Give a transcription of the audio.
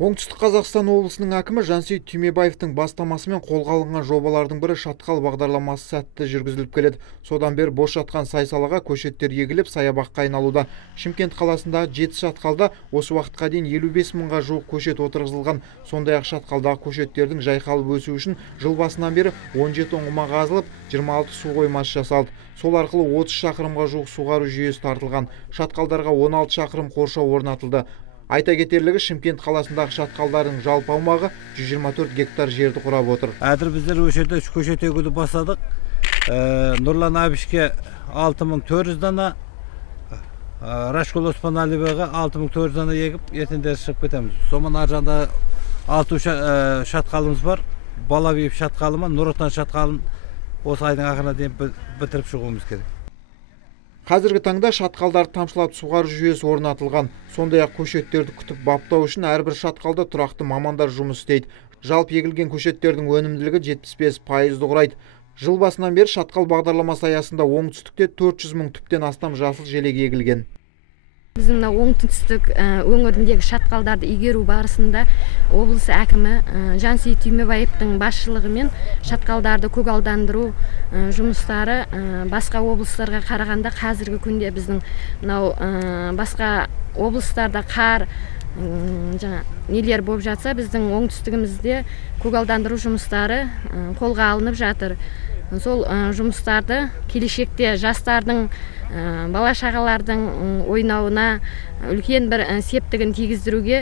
Оңтүстік Қазақстан облысының әкімі Жансейіт Түймебаевтың бастамасымен қолға алынған жобалардың бірі шатқал бағдарламасы сәтті жүргізіліп келеді. Содан бері бос жатқан сай-салаға көшеттер егіліп, саябаққа айналуда. Шымкент қаласындағы 7 шатқалда осы уақытқа дейін 55 мыңға жуық көшет отырғызылған. Сондай-ақ шатқалдағы көшеттердің жайқалып өсуі үшін жыл басынан бері 17 ұңғыма қазылып, 26 су қоймасы жасалды. Сол арқылы 30 шақырымға жуық суғару жүйесі тартылған. Шатқалдарға 16 шақырым қоршау орнатылды. Айта кетерлігі, Шымкент қаласындағы шатқалдардың жалпы аумағы 124 гектар жерді құрап отыр. Әдір біздер өшерде көшет егуді бастадық. Нұрлан Әбішке 6400 дана, Рашкөл Оспан Әлібеге 6400 дана егіп, ертеңдер шығып кетеміз. Сомен аржанда 6 шатқалымыз бар. Балабиев шатқалымы, Нұротан шатқалын осы айдың ақырына дейін бітіріп шығуымыз керек. Қазіргі таңда шатқалдарды тамшылап суғару жүйесі орнатылған. Сондай-ақ көшеттерді күтіп баптау үшін әрбір шатқалда тұрақты мамандар жұмыс істейді. Жалпы егілген көшеттердің өнімділігі 75%-ді құрайды. Жыл басынан бері шатқал бағдарламасы аясында оңтүстікте 400 мың түптен астам жасыл желек егілген. Біздің оңтүстік өңіріндегі шатқалдарды игеру барысында облыс әкімі Жансейіт Түймебаевтың басшылығымен шатқалдарды көгалдандыру жұмыстары басқа облыстарға қарағанда қазіргі күнде біздің басқа облыстарда қар нелер болып жатса, біздің оңтүстігімізде көгалдандыру жұмыстары қолға алынып жатыр. Сол жұмыстарды келешекте жастардың, бала шағалардың ойнауына үлкен бір септігін тигіздіруге